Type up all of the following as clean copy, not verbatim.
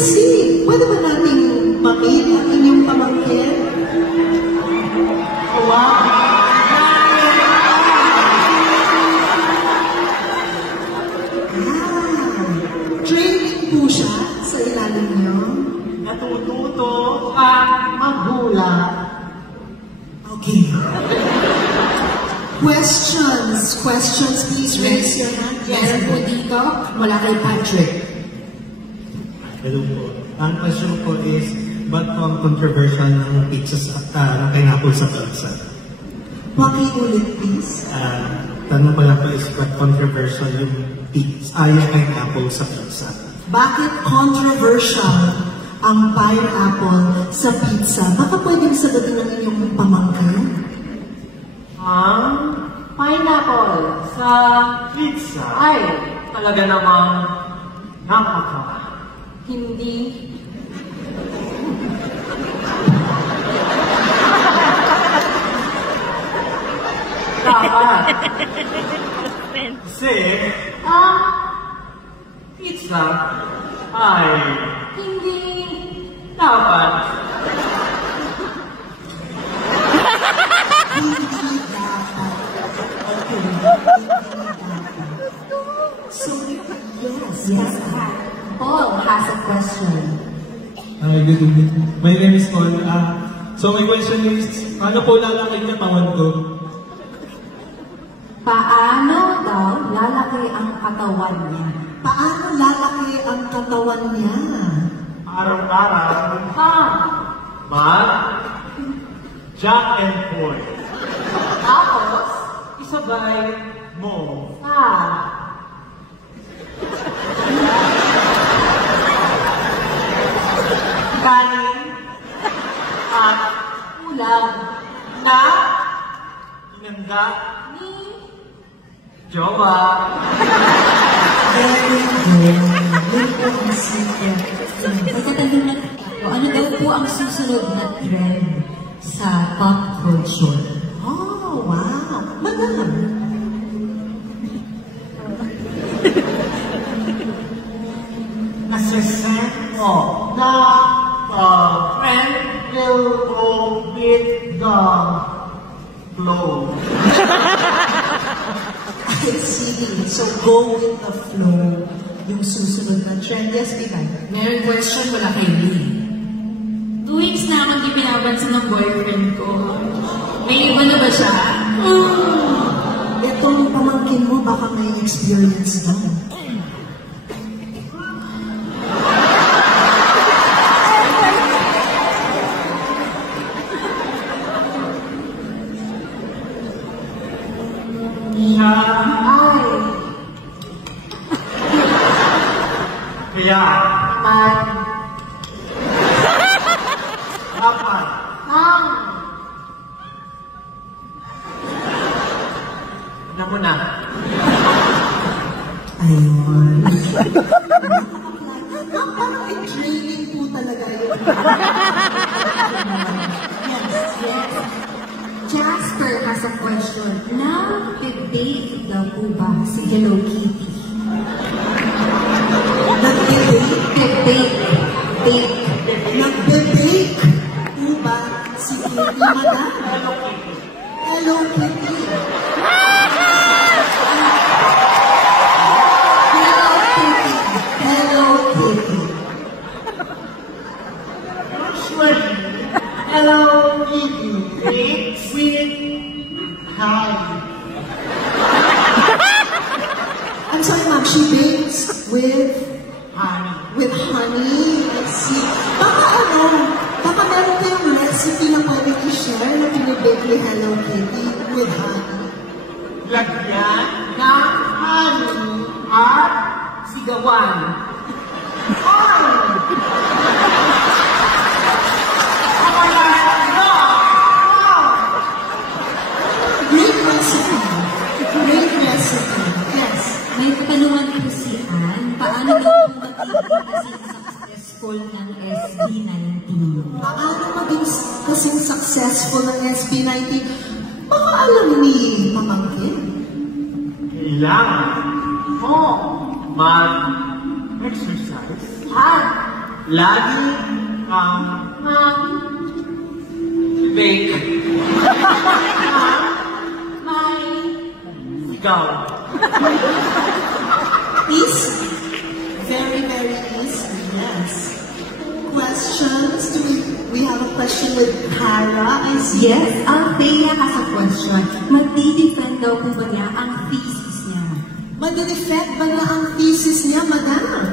see. Pwede ba nating makita ang inyong pamangkin? Wow! Training po siya sa ilalim niyo? Natututo at maghula. Okay. Questions, please raise your hand. Meron po dito, mula kay Patrick. Hello po. Ang question ko is, ba't po ang controversial ng pizza ng pineapple sa pizza? Pakiulit, please. Tanong ko lang po is, ba't controversial yung pizza, yung pineapple sa pizza? Bakit controversial ang pineapple sa pizza? Baka pwedeng sagutin ng inyong pamangkin? Ang pineapple sa pizza ay talaga namang hindi dapat. Kasi ang pizza ay hindi dapat. So, yes. Paul has a question. Hi, good evening. My name is Paul. So my question is, ano po lalaki niya pawan ko? Paano daw lalaki ang katawan niya? Paano lalaki ang katawan niya? Araw-araw Jack and Paul. Tapos, isabay mo kanin at ulam na inangga ni jowa. Very good. Yun po ang secret. Pagkatanong na ano daw po ang susunod na trend sa pop culture? Oh, wow. Madam. Nasiset mo na trend will go with the flow. I see. So, go with the flow. Yung susunod na trend. Yes, Vivan. Meron question wala kay Lee. 2 weeks na akong di pinapansin ng boyfriend ko. May iba na ba siya? Itong pamangkin mo, baka may experience na. Kaya, dapat na mo na. Ayun. Parang may training po talaga yun. Yes. Jasper has a question. Na-debate daw po ba si Hello Kitty? Nag-debate po ba si Kitty, madam? Hello Kitty. Hello Kitty. With hi. I'm sorry, ma'am. She bakes with Honey. with honey. I see. Baka meron kayong recipe na pwede i-share na pinibake ni Hello Kitty with honey. Lagyan ng honey at sigawan. Great recipe. Great recipe. Yes. May katanungan po si Ann. Paano daw po maging successful ng SB19? Paano maging kasing successful ng SB19? Baka alam ni pamangkin. Kailangan mo mag-exercise at lagi kang fake May ikaw. Easy. Very, very easy. Yes. Questions? We have a question with Cara. I see. Yes, Thea has a question. Magdi-defend daw po ba niya ang thesis niya? Mag-defend ba na ang thesis niya, madam?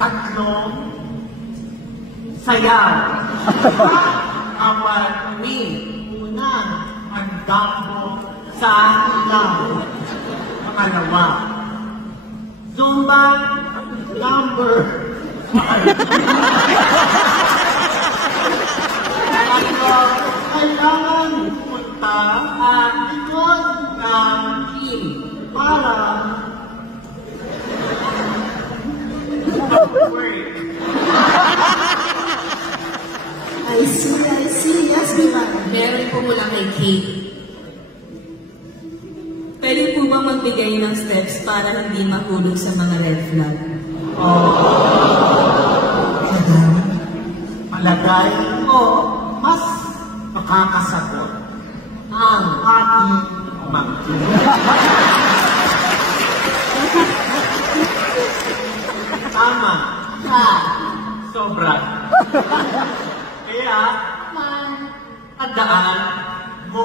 Tatlong sayaw. Kawan ni unang magdambo sa ilaw. Pangalawa, Zumba number 5. Kailangan punta at ikot ng team para work. I see. Yes, diba? Meron po mula kay Kate. Pwede po ba magbigay ng steps para hindi mahulog sa mga red flag? Palagay ko, mas makakasagot ang ating tama sa sobra. Kaya, tandaan mo,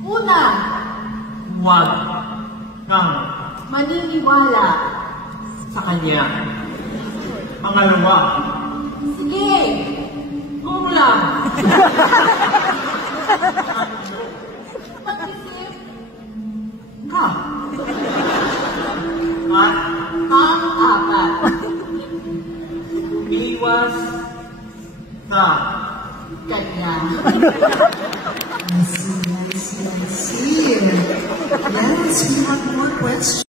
Una, huwag kang maniniwala. sa kanya. Pangalawa, Sige, kung lang. Pag-isip ka. At pang-apat. iwas sa Kanya. I see. Yes, we have more questions.